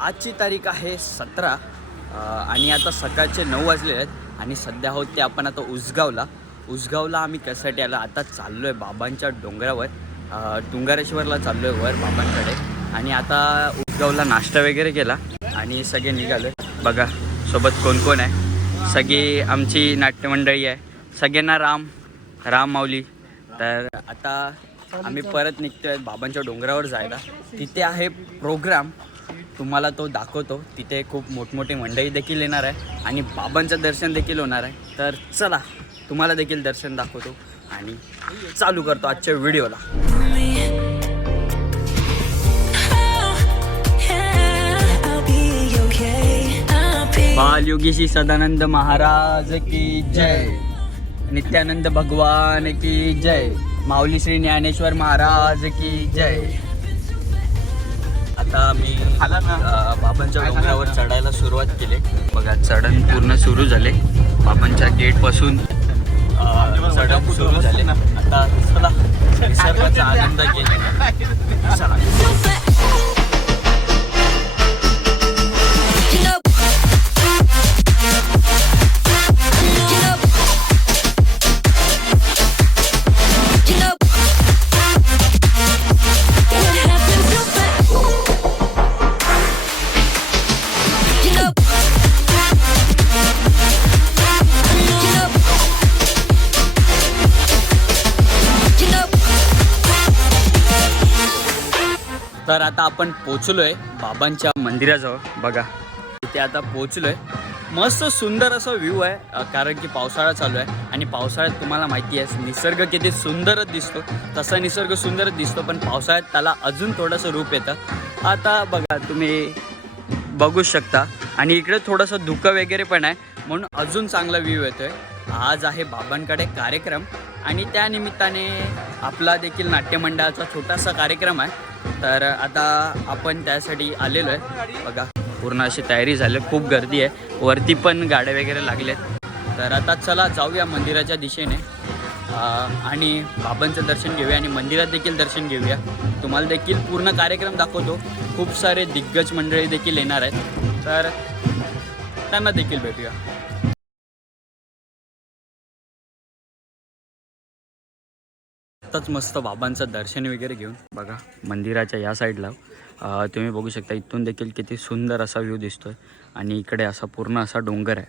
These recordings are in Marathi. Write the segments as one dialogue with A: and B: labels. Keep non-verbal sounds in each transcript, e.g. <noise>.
A: आजची तारीख आहे सतरा आणि आता सकाळचे नऊ वाजले आहेत आणि सध्या आहोत ते आपण आता उसगावला. उसगावला आम्ही कशासाठी आलो? आता चाललो आहे बाबांच्या डोंगरावर. अ, तुंगारेश्वरला चाललो आहे वर बाबांकडे. आणि आता उसगावला नाश्ता वगैरे केला आणि सगळे निघालो बघा सोबत कोण कोण आहे? सगळी आमची नाट्यमंडळी आहे. सगळ्यांना राम राम माऊली. तर आता आम्ही परत निघतोय बाबांच्या डोंगरावर जायला. तिथे आहे प्रोग्राम. तुम्हाला तो दाखवतो. तिथे खूप मोठमोठी मंडळी देखील येणार आहे आणि बाबांचं दर्शन देखील होणार आहे. तर चला तुम्हाला देखील दर्शन दाखवतो आणि चालू करतो आजच्या व्हिडिओला.
B: me.
A: बालयोगी श्री सदानंद महाराज की जय. नित्यानंद भगवान की जय. माऊली श्री ज्ञानेश्वर महाराज की जय. आता मी बाबांच्या डोंगरावर चढायला सुरुवात केली. बघा चढण पूर्ण सुरू झाले. बाबांच्या गेटपासून चढण सुरू झाले. आता चला <laughs> निसर्गाचा आनंद घेणे <laughs> तर पोचलो आपण पोचलोय बाबांच्या मंदिराजवळ. बघा इथे आता पोचलोय. मस्त सुंदर असा व्ह्यू आहे कारण की पावसाळा चालू आहे आणि पावसाळ्यात तुम्हाला माहिती आहे निसर्ग किती सुंदरच दिसतो. तसा निसर्ग सुंदरच दिसतो पण पावसाळ्यात त्याला अजून थोडंसं रूप येतं. आता बघा तुम्ही बघू शकता. आणि इकडे थोडंसं धुकं वगैरे पण आहे म्हणून अजून चांगला व्ह्यू आहे आज आहे बाबांकडे कार्यक्रम. आणि त्यानिमित्ताने आपला देखील नाट्यमंडळाचा छोटासा कार्यक्रम आहे. तर आता आपण त्यासाठी आलेलो आहे. बघा पूर्ण अशी तयारी झाली खूप गर्दी आहे. वरती पण गाड्या वगैरे लागल्यात. तर आता चला जाऊया मंदिराच्या दिशेने. आणि बाबांचं दर्शन घेऊया आणि मंदिरात देखील दर्शन घेऊया. तुम्हाला देखील पूर्ण कार्यक्रम दाखवतो. खूप सारे दिग्गज मंडळी देखील येणार आहेत. तर त्यांना देखील भेटूया. आत्ताच मस्त बाबांचं दर्शन वगैरे घेऊन. बघा मंदिराच्या या साईडला तुम्ही बघू शकता इथून देखील किती सुंदर असा व्ह्यू दिसतोय. आणि इकडे असा पूर्ण असा डोंगर आहे.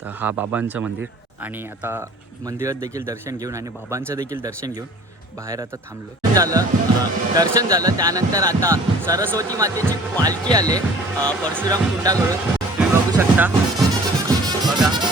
A: तर हा बाबांचं मंदिर. आणि आता मंदिरात देखील दर्शन घेऊन आणि बाबांचं देखील दर्शन घेऊन बाहेर आता थांबलो. झालं. दर्शन झालं. त्यानंतर आता सरस्वती मातेची पालखी आले. परशुराम कुंडाकडून तुम्ही बघू शकता. बघा.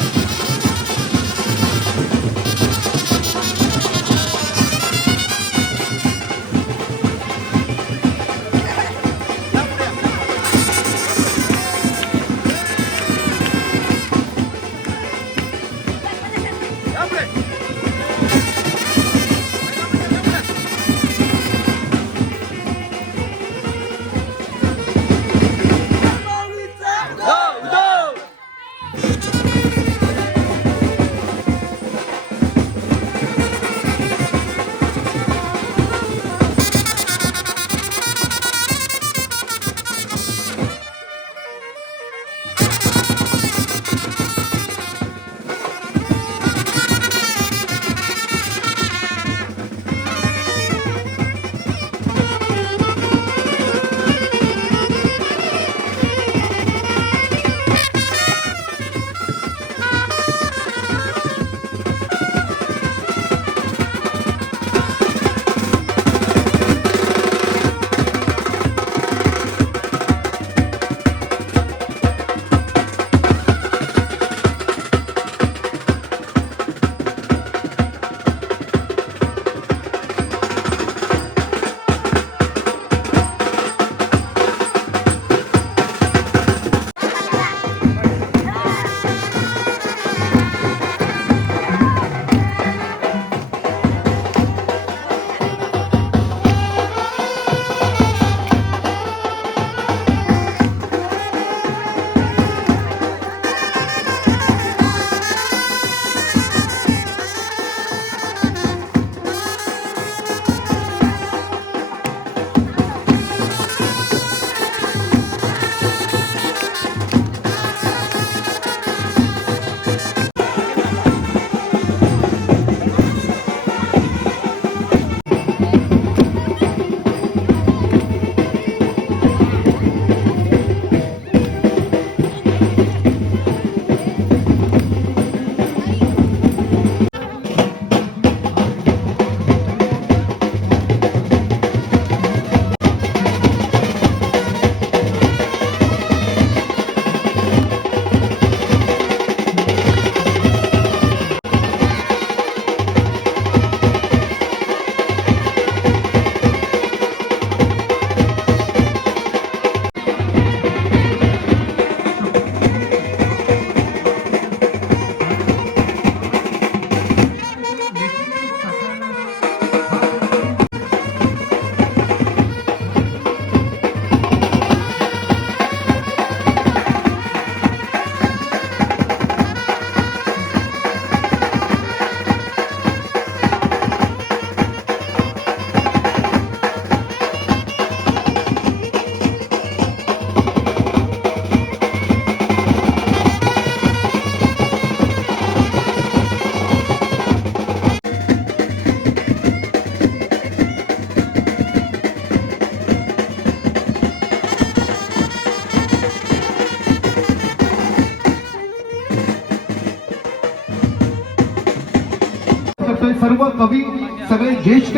C: ज्येष्ठ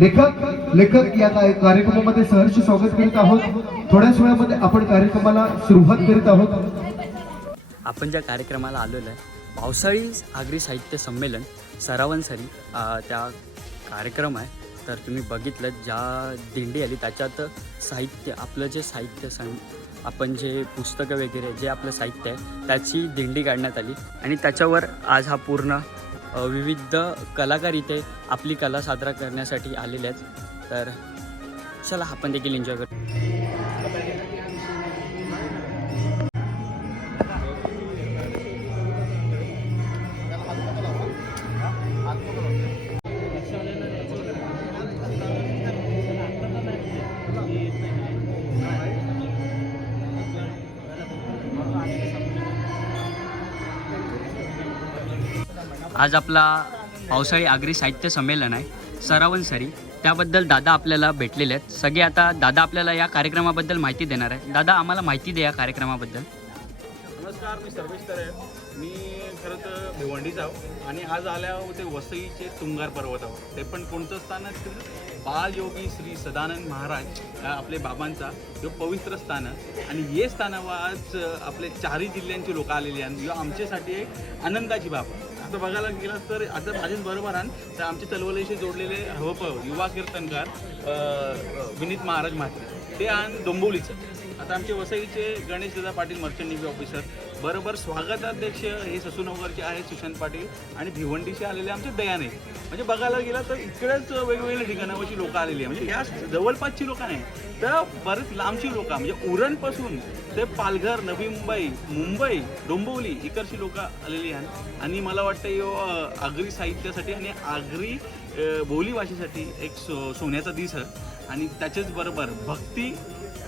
C: लेखक लेखक या कार्यक्रमामध्ये सहर्ष स्वागत करीत आहोत. थोड्याच वेळामध्ये आपण कार्यक्रमाला सुरुवात करीत आहोत.
A: आपण ज्या कार्यक्रमाला आलेलो आहे पावसाळी आगरी साहित्य संमेलन सरावांसरी त्या कार्यक्रम आहे. तर तुम्ही बघितलं ज्या दिंडी आली त्याच्यात साहित्य आपलं जे साहित्य सं आपण जे पुस्तकं वगैरे जे आपलं साहित्य आहे त्याची दिंडी काढण्यात आली. आणि त्याच्यावर आज हा पूर्ण विविध कलाकार इथे आपली कला साजरा करण्यासाठी आलेले आहेत. तर चला आपण देखील एन्जॉय करू. आज आपला पावसाळी आगरी साहित्य संमेलन आहे सरावण सरी. त्याबद्दल दादा आपल्याला भेटलेले आहेत. सगळे आता दादा आपल्याला या कार्यक्रमाबद्दल माहिती देणार आहे दादा आम्हाला माहिती द्या या कार्यक्रमाबद्दल.
D: नमस्कार मी सर्वेश तरे मी खरं तर भिवंडीचा आहो आणि आज आल्या हो ते वसईचे तुंगार पर्वत आहो. ते पण कोणतं स्थान आहे बालयोगी श्री सदानंद महाराज आपले बाबांचा जो पवित्र स्थान आहे. आणि हे स्थानावर हो आज आपले चारही जिल्ह्यांची लोक आलेली आहेत. जो आमच्यासाठी एक आनंदाची बाब आहे. आता बघायला गेलं तर आता माझ्याच बरोबर आहे. तर आमच्या चळवळीशी जोडलेले हवप युवा कीर्तनकार विनीत महाराज म्हात्रे. ते आण डोंबिवलीचं. आता आमचे वसईचे Ganesh Dada Patil merchant navy officer बरोबर स्वागताध्यक्ष हे ससूनगरचे आहेत सुशांत पाटील आणि भिवंडीचे आलेले आमचे दयाने. म्हणजे बघायला गेलं तर इकडेच वेगवेगळ्या ठिकाणावरची लोक आलेली आहे म्हणजे या जवळपासची लोक नाही तर बरेच लांबची लोक. म्हणजे उरणपासून ते पालघर नवी मुंबई मुंबई डोंबिवली इकडची लोक आलेली आहेत. आणि मला वाटतं यो आगरी साहित्यासाठी आणि आगरी बोलीभाषेसाठी बोली भाषेसाठी एक सो सोन्याचा दिस आहे. आणि त्याच्याच बरोबर भक्ती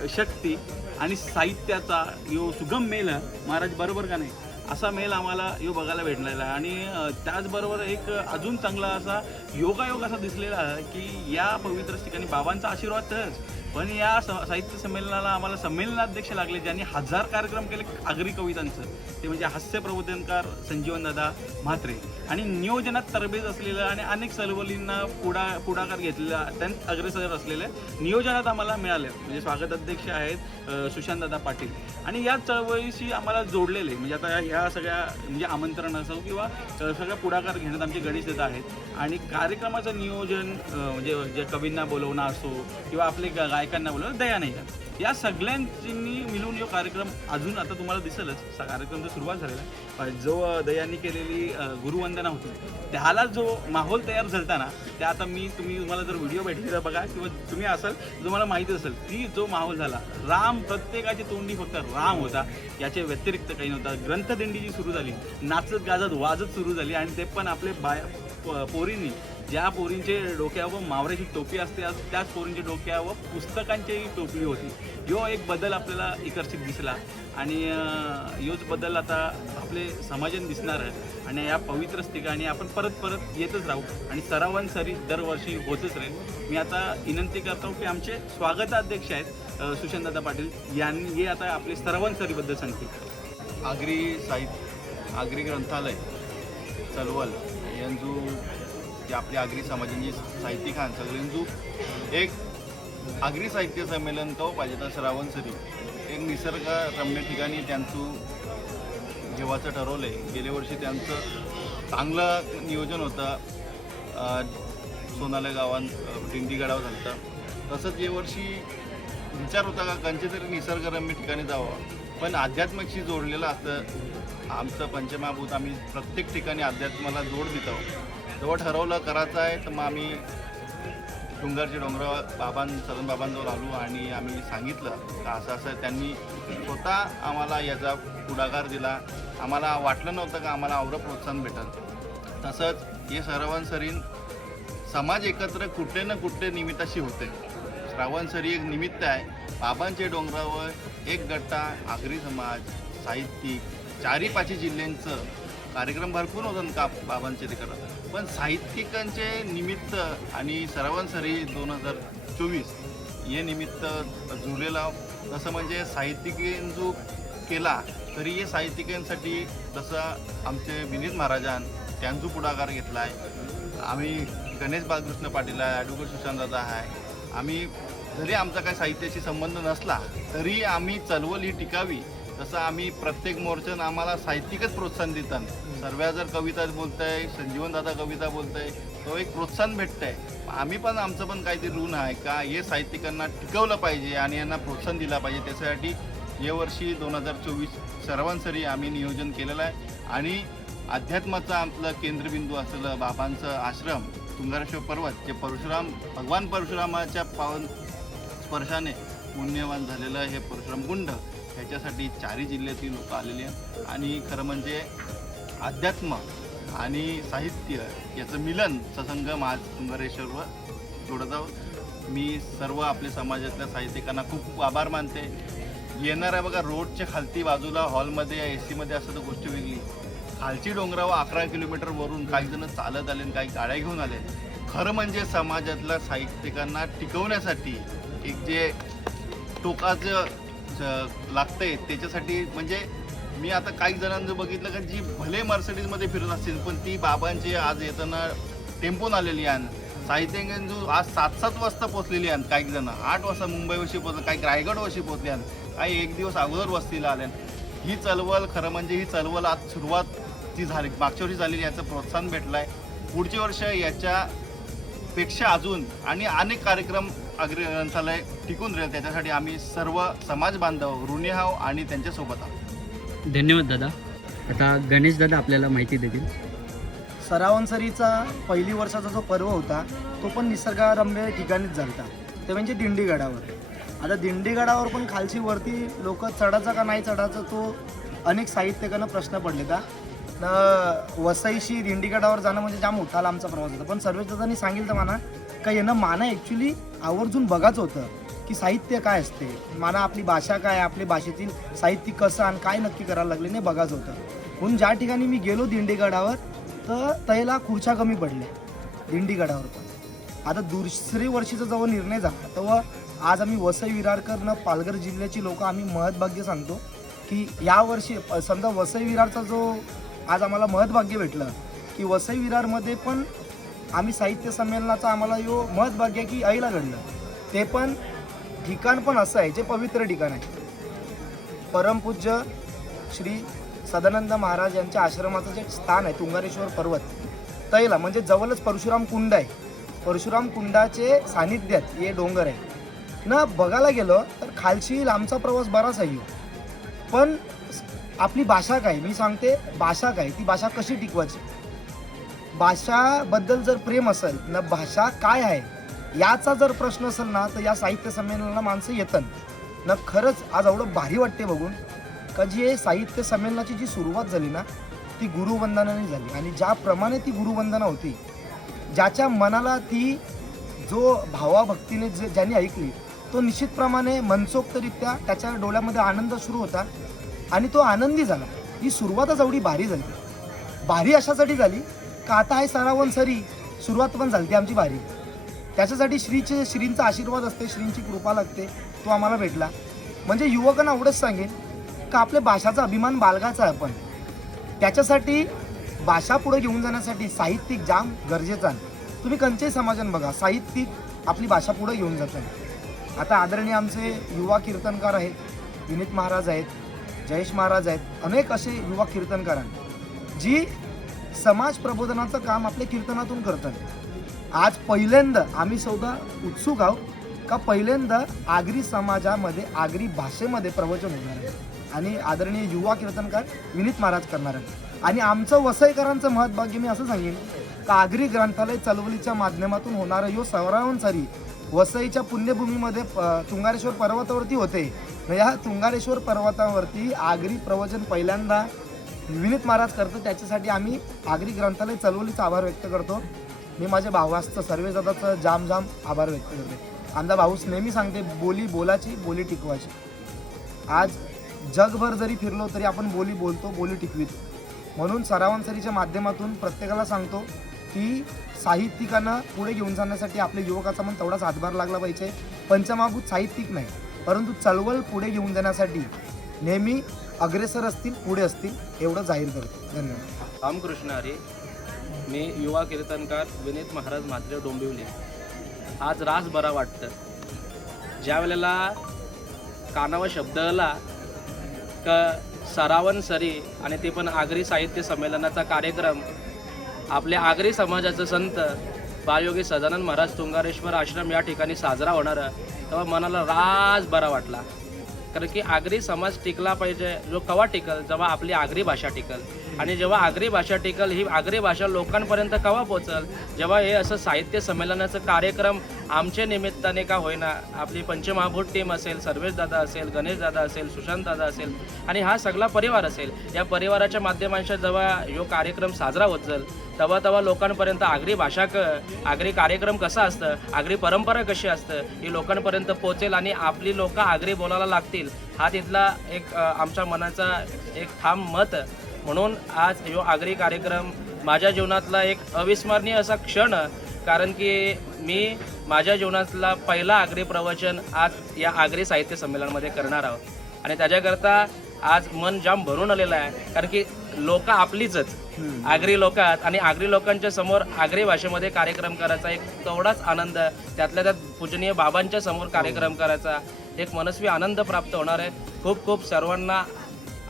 D: शक्ती आणि साहित्याचा यो सुगम मेल महाराज बरोबर का नाही? असा मेल आम्हाला यो बघायला भेटलेला आहे. आणि त्याचबरोबर एक अजून चांगला असा योगायोग असा दिसलेला आहे की या पवित्र ठिकाणी बाबांचा आशीर्वाद तरच पण या स- साहित्य संमेलनाला आम्हाला संमेलनाध्यक्ष लागले ज्यांनी हजार कार्यक्रम केले आगरी कवितांचं. ते म्हणजे हास्य प्रबोधनकार संजीवनदादा म्हात्रे. आणि नियोजनात तरबेज असलेलं आणि अनेक चळवलींना पुढा पुढाकार घेतलेला त्यांत अग्रेसर असलेले नियोजनात आम्हाला मिळाले. म्हणजे स्वागताध्यक्ष आहेत सुशांतदादा पाटील. आणि या चळवळीशी आम्हाला जोडलेले म्हणजे आता ह्या सगळ्या म्हणजे आमंत्रण असो किंवा सगळ्या पुढाकार घेण्यात आमचे गणेश दादा आहेत. आणि कार्यक्रमाचं नियोजन म्हणजे जे कवींना बोलवणं असो किंवा आपले गा- गायकांना बोलवलं दया नाही या सगळ्यांनी मिळून यो कार्यक्रम अजून आता तुम्हाला दिसेलच. कार्यक्रम तर सुरुवात झालेला आहे जो दयानी केलेली गुरुवंदना होती त्याला जो माहोल तयार झालता ना ते आता मी तुम्ही तुम्हाला जर व्हिडिओ भेटली तर बघा किंवा तुम्ही असाल तुम्हाला माहिती असेल ती जो माहोल झाला राम प्रत्येकाची तोंडी फक्त राम होता. याच्या व्यतिरिक्त काही नव्हता. ग्रंथदिंडी जी सुरू झाली नाचत गाजत वाजत सुरू झाली आणि ते पण आपले बाय प- पोरींनी ज्या पोरींचे डोक्यावर मावऱ्याची टोपी असते त्याच पोरींच्या डोक्यावर पुस्तकांची टोपी होती. यो एक बदल आपल्याला एकर्षित दिसला आणि योच बदल आता आपले समाजात दिसणार आहे. आणि या पवित्र ठिकाणी आपण परत परत येतच राहू आणि सरावांसरी दरवर्षी होतच राहील. मी आता विनंती करतो की आमचे स्वागताध्यक्ष आहेत सुशांतदादा पाटील यांनी हे आता आपले सरावांसरीबद्दल सांगतील.
E: आगरी साहित्य आगरी ग्रंथालय चलवल यांजू जे आपली आगरी समाजांची साहित्यिक आहात सगळ्यांजू एक आगरी साहित्य संमेलन तो पाहिजे तर श्रावणसरी एक निसर्ग रम्य ठिकाणी त्यांचं जेव्हाचं ठरवलं आहे गेल्या वर्षी त्यांचं चांगलं नियोजन होतं. सोनाल्या सोनाले गावात झालं तसंच या वर्षी विचार होता का कंचे तरी निसर्गरम्य ठिकाणी जावं? पण अध्यात्माशी जोडलेलं असतं. आमचं पंचमहाभूत आम्ही प्रत्येक ठिकाणी अध्यात्माला जोड देतो जेव्हा ठरवलं करायचं आहे तर मग आम्ही डोंगरचे डोंगर बाबां सदन बाबांजवळ आलो आणि आम्ही सांगितलं. का असं असं त्यांनी स्वतः आम्हाला याचा पुढाकार दिला. आम्हाला वाटलं नव्हतं का आम्हाला आवडं प्रोत्साहन भेटल. तसंच हे सर्वांसरीन समाज एकत्र कुठले ना कुठले निमित्ताशी होते. श्रावणसरी एक निमित्त आहे. बाबांचे डोंगरावर एक गट्टा आगरी समाज साहित्यिक चारी पाची जिल्ह्यांचं कार्यक्रम भरपूर होतात का बाबांचे तिकडं पण साहित्यिकांचे निमित्त आणि सर्वांसरी दोन हजार चोवीस हे निमित्त जुळलेला तसं म्हणजे साहित्यिकीन जो केला तरी हे साहित्यिकांसाठी जसं आमचे विनीत महाराजान त्यांचा पुढाकार घेतला आहे आम्ही गणेश बालकृष्ण पाटील आहे ॲडव्होकेट सुशांतदादा आहे. आम्ही जरी आमचा काही साहित्याशी संबंध नसला तरी आम्ही चळवळ ही टिकावी तसं आम्ही प्रत्येक मोर्चानं आम्हाला साहित्यिकच प्रोत्साहन देतात. सर्व जर कविता बोलताय संजीवन दादा कविता बोलताय तो एक प्रोत्साहन भेटतंय. आम्ही पण आमचं पण काहीतरी ऋण आहे का? हे साहित्यिकांना टिकवलं पाहिजे आणि यांना प्रोत्साहन दिलं पाहिजे. त्याच्यासाठी या वर्षी दोन हजार चोवीस सर्वांसरी आम्ही नियोजन केलेलं आहे. आणि अध्यात्माचं आपलं केंद्रबिंदू असलेलं बाबांचं आश्रम तुंगारेश्वर पर्वत जे परशुराम भगवान परशुरामाच्या पावन स्पर्शाने पुण्यवान झालेलं हे परशुराम कुंड ह्याच्यासाठी चारही जिल्ह्यातील लोक आलेली आहेत. आणि खरं म्हणजे अध्यात्म आणि साहित्य याचं मिलन ससंगम आज तुंगारेश्वरवर जोडत आहोत. मी सर्व आपल्या समाजातल्या साहित्यिकांना खूप खूप आभार मानते. येणाऱ्या बघा रोडच्या खालती बाजूला हॉलमध्ये या ए सीमध्ये असं तर गोष्ट वेगळी. खालची डोंगरावर अकरा किलोमीटरवरून काही जण चालत आले आणि काही गाड्या घेऊन आले. खरं म्हणजे समाजातल्या साहित्यिकांना टिकवण्यासाठी एक जे टोकाचं ज- लागतंय त्याच्यासाठी म्हणजे मी आता काही जणांचं बघितलं का जी भले मर्सिडीजमध्ये फिरत असतील पण ती बाबांची आज येताना टेम्पोन आलेली आहे. साहित्यिकांजू आज सात सात वाजता पोचलेली आहेत काही जण. आठ वाजता मुंबईवशी पोचले काही रायगडवशी पोचले आहेत काही एक दिवस अगोदर वस्तीला आल्या ही चळवळ खरं म्हणजे ही चळवळ आज सुरुवात जी झाली मागच्या वर्षी झालेली याचं प्रोत्साहन भेटलं आहे पुढचे वर्ष याच्या पेक्षा अजून आणि अनेक कार्यक्रम अग्र ग्रंथालय टिकून राहील. त्याच्यासाठी आम्ही सर्व समाज बांधव ऋणी आहो आणि त्यांच्यासोबत आहोत.
A: धन्यवाद दादा. आता गणेश दादा आपल्याला माहिती देतील.
F: सरावंसरीचा पहिली वर्षाचा जो पर्व होता तो पण निसर्गरम्य ठिकाणीच झालता. ते म्हणजे दिंडीगडावर. आता दिंडीगडावर पण खालची वरती लोक चढायचा का नाही चढायचा तो अनेक साहित्यिकांना प्रश्न पडले का? न वसईशी दिंडीगडावर जाणं म्हणजे जाम मोठा आमचा प्रवास होता. पण सर्वजणांनी सांगितलं म्हणा का यांना माना ॲक्च्युली आवर्जून बघायचं होतं की साहित्य काय असते? माना आपली भाषा काय? आपली भाषेतील साहित्य कसं आणि काय नक्की करायला लागले नाही बघायचं होतं. म्हणून ज्या ठिकाणी मी गेलो दिंडीगडावर तर तैला खुर्च्या कमी पडल्या दिंडीगडावर पण. आता दुसरी वर्षीचा जेव्हा निर्णय झाला तेव्हा आज आम्ही वसई विरारकरनं पालघर जिल्ह्याची लोक आम्ही महदभाग्य सांगतो की यावर्षी समजा वसई विरारचा जो आज आम्हाला महदभाग्य भेटलं की वसई विरारमध्ये पण आम्ही साहित्य संमेलनाचा आम्हाला यो महत्भाग्य की आईला घडलं. ते पण ठिकाण पण असं आहे जे पवित्र ठिकाण आहे. परमपूज्य श्री सदानंद महाराज यांच्या आश्रमाचं जे स्थान आहे तुंगारेश्वर पर्वत तैला म्हणजे जवळच परशुराम कुंड आहे. परशुराम कुंडाचे सानिध्यात हे डोंगर आहे. न बघायला गेलं तर खालची लांबचा प्रवास बराच आहे पण आपली भाषा काय? मी सांगते भाषा काय? ती भाषा कशी टिकवायची? भाषाबद्दल जर प्रेम असेल ना भाषा काय आहे याचा जर प्रश्न असेल ना तर या साहित्य संमेलनाला माणसं येतात ना खरंच आज एवढं भारी वाटते बघून. का जी हे साहित्य संमेलनाची जी सुरुवात झाली ना ती गुरुवंदनाने झाली. आणि ज्याप्रमाणे ती गुरुवंदना होती ज्याच्या मनाला ती जो भावाभक्तीने जे ज्यांनी ऐकली तो निश्चितप्रमाणे मनसोक्तरित्या त्याच्या डोळ्यामध्ये आनंद सुरू होता आणि तो आनंदी झाला. ही सुरुवातच एवढी भारी झाली. भारी अशासाठी झाली का आता आहे सरावन सरी सुरुवात पण झाली आमची भारी. त्याच्यासाठी श्रीचे श्रींचा आशीर्वाद असते श्रींची कृपा लागते तो आम्हाला भेटला. म्हणजे युवकांना एवढंच सांगेन का आपल्या भाषाचा अभिमान बाळगायचा आहे आपण त्याच्यासाठी भाषा पुढे घेऊन जाण्यासाठी साहित्यिक जाम गरजेचं आहे. तुम्ही कंचही समाजान बघा साहित्यिक आपली भाषा पुढे घेऊन जातात. आता आदरणीय आमचे युवा कीर्तनकार आहेत विनीत महाराज आहेत जयेश महाराज आहेत अनेक असे युवा कीर्तनकार आहेत जी समाज प्रबोधनाचं काम आपल्या कीर्तनातून करतात. आज पहिल्यांदा आम्ही सौदा उत्सुक आहोत का पहिल्यांदा आगरी समाजामध्ये आगरी भाषेमध्ये प्रवचन होणार आहे. आणि आदरणीय युवा कीर्तनकार विनीत महाराज करणार आहेत. आणि आमचं वसईकरांचं महत्भाग्य मी असं सांगेन का आगरी ग्रंथालय चळवळीच्या माध्यमातून होणारं यो सरावंसरी वसईच्या पुण्यभूमीमध्ये तुंगारेश्वर पर्वतावरती होते. या तुंगारेश्वर पर्वतावरती आगरी प्रवचन पहिल्यांदा विनीत महाराज करतो त्याच्यासाठी आम्ही आगरी ग्रंथालय चळवळीचा आभार व्यक्त करतो. मी माझ्या भावाचं सर्वे जाताचं जाम जाम आभार व्यक्त करते. आमचा भाऊस नेहमी सांगते बोली बोलाची बोली टिकवायची. आज जगभर जरी फिरलो तरी आपण बोली बोलतो बोली टिकवितो. म्हणून सरावांसरीच्या माध्यमातून प्रत्येकाला सांगतो की साहित्यिकांना पुढे घेऊन जाण्यासाठी आपल्या युवकाचा पण तेवढाच हातभार लागला पाहिजे. पंचमाभूत साहित्यिक नाही परंतु चळवळ पुढे घेऊन जाण्यासाठी नेहमी अग्रेसर असतील पुढे असतील एवढं जाहीर करतो. धन्यवाद.
G: रामकृष्ण अरे मी युवा कीर्तनकार विनीत महाराज म्हात्रे डोंबिवली. आज रास बरा वाटतं. ज्या वेळेला कानावर शब्द आला क सरावन सरी आणि ते पण आगरी साहित्य संमेलनाचा कार्यक्रम आपल्या आगरी समाजाचं संत बालयोगी सदानंद महाराज तुंगारेश्वर आश्रम या ठिकाणी साजरा होणार तेव्हा मनाला राज बरा वाटला. कारण की आगरी समाज टिकला पाहिजे. जो कवा टिकल? जेव्हा आपली आगरी भाषा टिकल. आणि जेव्हा आगरी भाषा टिकल ही आगरी भाषा लोकांपर्यंत कवा पोचल? जेव्हा हे असं साहित्य संमेलनाचं कार्यक्रम आमच्या निमित्ताने का होईना आपली पंचमहाभूत टीम असेल सर्वेश दादा असेल गणेश दादा असेल सुशांत दादा असेल आणि हा सगळा परिवार असेल या परिवाराच्या माध्यमांच्या जेव्हा यो कार्यक्रम साजरा होत जाईल तेव्हा तेव्हा लोकांपर्यंत आगरी भाषा क आगरी कार्यक्रम कसा असतं आगरी परंपरा कशी असतं ही लोकांपर्यंत पोचेल आणि आपली लोकं आगरी बोलायला लागतील. हा तिथला एक आमच्या मनाचा एक ठाम मत म्हणून आज ह्यो आगरी कार्यक्रम माझ्या जीवनातला एक अविस्मरणीय असा क्षण कारण की मी माझ्या जीवनातला पहिला आगरी प्रवचन आज या आगरी साहित्य संमेलनामध्ये करणार आहोत. आणि त्याच्याकरता आज मन जाम भरून आलेलं आहे कारण की लोक आपलीच आगरी लोक आहेत आणि आगरी लोकांच्या समोर आगरी भाषेमध्ये कार्यक्रम करायचा एक तेवढाच आनंद त्यातल्या त्यात पूजनीय बाबांच्या समोर कार्यक्रम करायचा एक मनस्वी आनंद प्राप्त होणार आहे. खूप खूप सर्वांना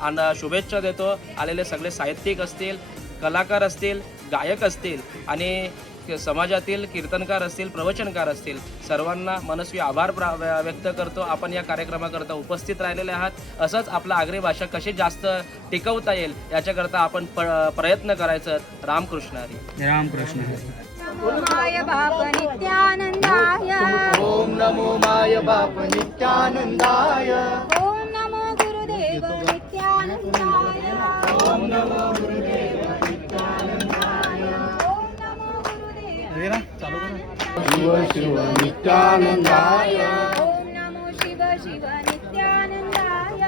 G: आन शुभेच्छा देतो. आलेले सगळे साहित्यिक असतील कलाकार असतील गायक असतील आणि क- समाजातील कीर्तनकार असतील प्रवचनकार असतील सर्वांना मनस्वी आभार व्यक्त करतो. आपण या कार्यक्रमाकरता उपस्थित राहिलेले आहात. असंच आपला आगरी भाषा कशी जास्त टिकवता येईल याच्याकरता आपण प प्रयत्न करायचं. रामकृष्ण हरी.
A: रामकृष्ण
H: माय बाप नित्यानंदाय.
F: ओम नमो माय बाप नित्यानंदाय.
H: नित्यानंदाय ओम नित्यानंदाय ओम नमो
F: शिव शिव नित्यानंदाय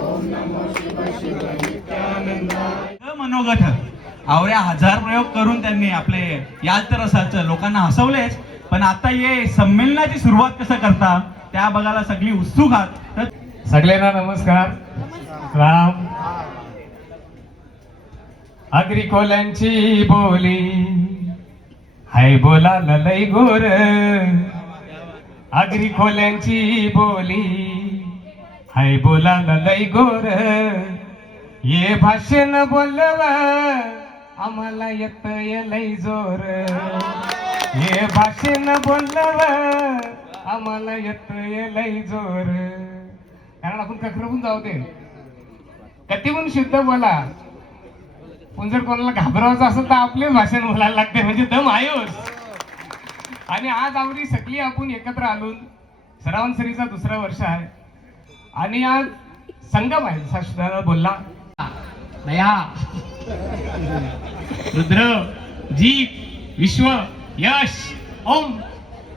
H: ओम नमो शिव शिव नित्यानंदाय
D: मनोगत आवड्या हजार प्रयोग करून त्यांनी आपले याल तर रसाचं लोकांना हसवलेच पण आता हे संमेलनाची सुरुवात कसं करता त्या बघायला सगळी उत्सुक आहात. तर
I: सगळ्यांना नमस्कार. राम. आगरी कोल्यांची बोली. हाय बोला ललई गोर. आगरी खोल्यांची बोली. हाय बोला ललई गोर. ये भाषण बोलव. आम्हाला येत लई जोर. ये भाषण बोलव. आम्हाला येत लई जोर. कारण आपण कखरपून जाऊ दे. कधी शुद्ध बोला. पण जर कोणाला घाबरवायचं असेल तर आपलेच भाषण बोलायला लागते म्हणजे दम आयोस आणि आज आवडी सगळी आपण एकत्र आलो सरावनसरीचा दुसरा वर्ष आहे. आणि आज संगम आहे जसा सुधारा बोलला. दया रुद्र जीत विश्व यश ओम.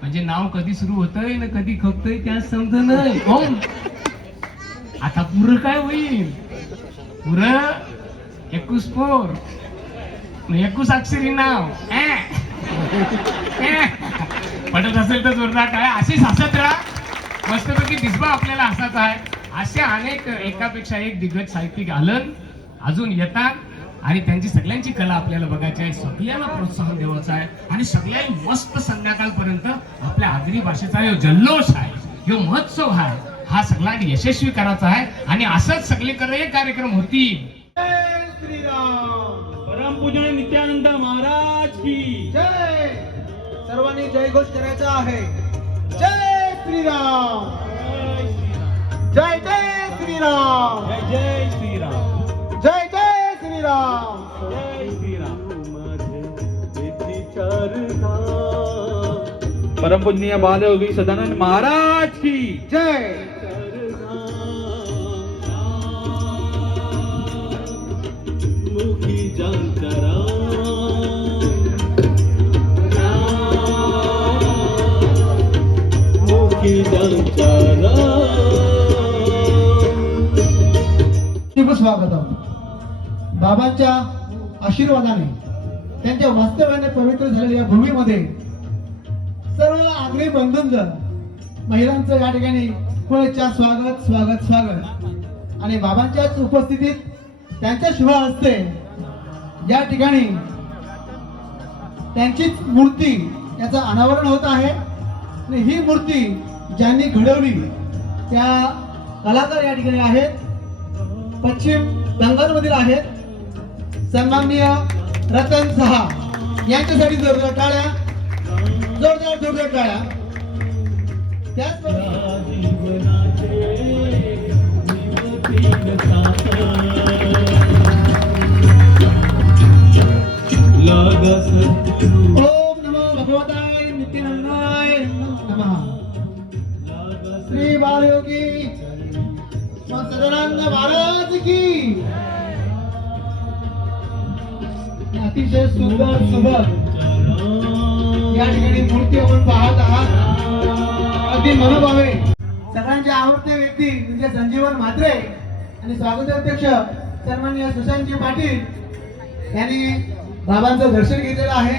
I: म्हणजे नाव कधी सुरू होतंय ना कधी खपतंय त्या समज नाही. ओम. आता पुरं काय होईल? पुरं एकूस पोर. एकूस अक्षरी नाव. पटत असेल तर जोरदार काय अशीच हसत राहा. मस्तपैकी दिसबा आपल्याला हसायचा आहे. असे अनेक एकापेक्षा एक दिग्गज साहित्यिक आलन अजून येतात. आणि त्यांची सगळ्यांची कला आपल्याला बघायची आहे. सगळ्यांना प्रोत्साहन द्यायचं आहे. आणि सगळ्यांनी मस्त संध्याकाळपर्यंत आपल्या आगरी भाषेचा जो जल्लोष आहे जो महोत्सव आहे हा सगळा यशस्वी करायचा आहे. आणि असंच सगळीकडे कार्यक्रम होतील.
D: परमपूजन नित्यानंद महाराज की.
F: जय. सर्वांनी जय घोष करायचा आहे. जय श्रीराम. जय जय श्रीराम.
D: जय जय श्रीराम.
F: जय जय श्रीराम.
D: जय श्रीराम. परमपूजनीय बालयोगी सदानंद महाराज की.
F: जय. शुभ आहोत बाबांच्या आशीर्वादाने त्यांच्या वास्तव्याने पवित्र झालेल्या या भूमीमध्ये सर्व आगरी जर महिलांचं या ठिकाणी पुण्याच्या स्वागत स्वागत स्वागत. आणि बाबांच्याच उपस्थितीत त्यांच्या शुभ हस्ते या ठिकाणी
C: त्यांचीच मूर्ती याचं अनावरण होत आहे. आणि ही मूर्ती ज्यांनी घडवली त्या कलाकार या ठिकाणी आहेत. पश्चिम बंगालमधील आहेत. सन्माननीय रतन सहा यांच्यासाठी जोरदार टाळ्या. जोरदार जोरदार टाळ्या. ओम नमो भगवताय. श्री बालयोगी सदानंद महाराज की. अतिशय सुंदर सुबक. या ठिकाणी मूर्ती आपण पाहत आहात. अगदी मनोभावे. सगळ्यांचे आवडते व्यक्ती म्हणजे संजीवन म्हात्रे आणि स्वागताध्यक्ष सन्मान्य सुशांतजी पाटील यांनी बाबांचं दर्शन घेतलेलं आहे.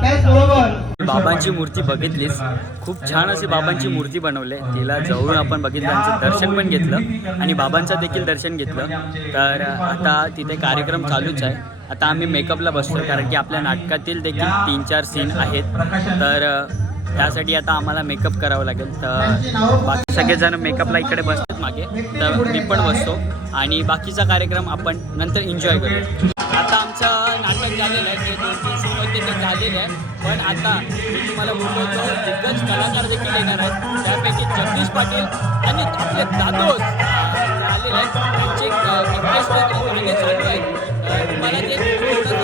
C: त्याचबरोबर
A: बाबांची मूर्ती बघितलीच खूप छान अशी बाबांची मूर्ती बनवली. तिला जवळून आपण बघितलं त्यांचं दर्शन पण घेतलं आणि बाबांचं देखील दर्शन घेतलं. तर आता तिथे कार्यक्रम चालूच आहे. आता आम्ही मेकअपला बसतो कारण की आपल्या नाटकातील देखील तीन चार सीन आहेत. तर त्यासाठी आता आम्हाला मेकअप करावं लागेल. तर बाकी सगळेजण मेकअपला इकडे बसतात मागे. तर मी पण बसतो आणि बाकीचा कार्यक्रम आपण नंतर एन्जॉय करू. आता आमचं नाटक झालेलं आहे. जे झालेले आहे. पण आता मी तुम्हाला बोललो दिग्गज कलाकार देखील येणार आहेत. त्यापैकी जगदीश पाटील आणि आपले दादोज अं, आलेले आहेत. त्यांचे एक गाणे चालू आहेत. तुम्हाला ते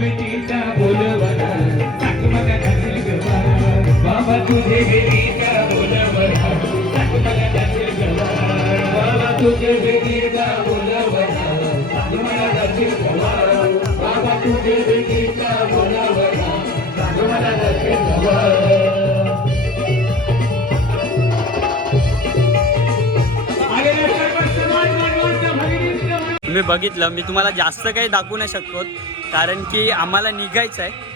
J: बेटीचा बोलवला टाक मला गवा. बाबा तुझे बेटीचा बोलवला टाक मला गवा. बाबा तुझे बेटीचा बोलवला गवा. बाबा तुझे बेटीचा बोलवला गवा.
A: तुम्ही बघितलं. मी तुम्हाला जास्त काही दाखवू नाही शकतो कारण की आम्हाला निघायचं आहे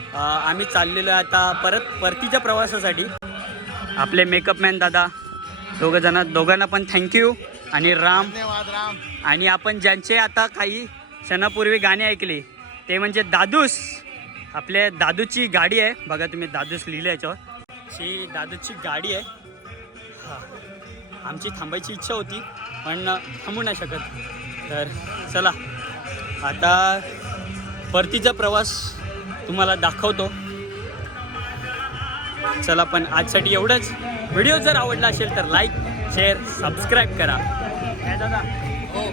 A: आम्ही चाललेलो आहे आता परत परतीच्या प्रवासासाठी. आपले मेकअप मॅन दादा दोघं जण दोघांना पण थँक्यू आणि राम.
E: धन्यवाद राम.
A: आणि आपण ज्यांचे आता काही क्षणापूर्वी गाणे ऐकले ते म्हणजे दादूस. आपल्या दादूची गाडी आहे. बघा तुम्ही दादूस लिहिलं याच्यावर. ही दादूची गाडी आहे. हा. आमची थांबायची इच्छा होती पण थांबू नाही शकत. तर चला आता परतीचा प्रवास तुम्हाला दाखवतो. चला पण आजसाठी एवढंच. व्हिडिओ जर आवडला असेल तर लाईक शेअर सबस्क्राईब करा. काय दादा.
J: हो.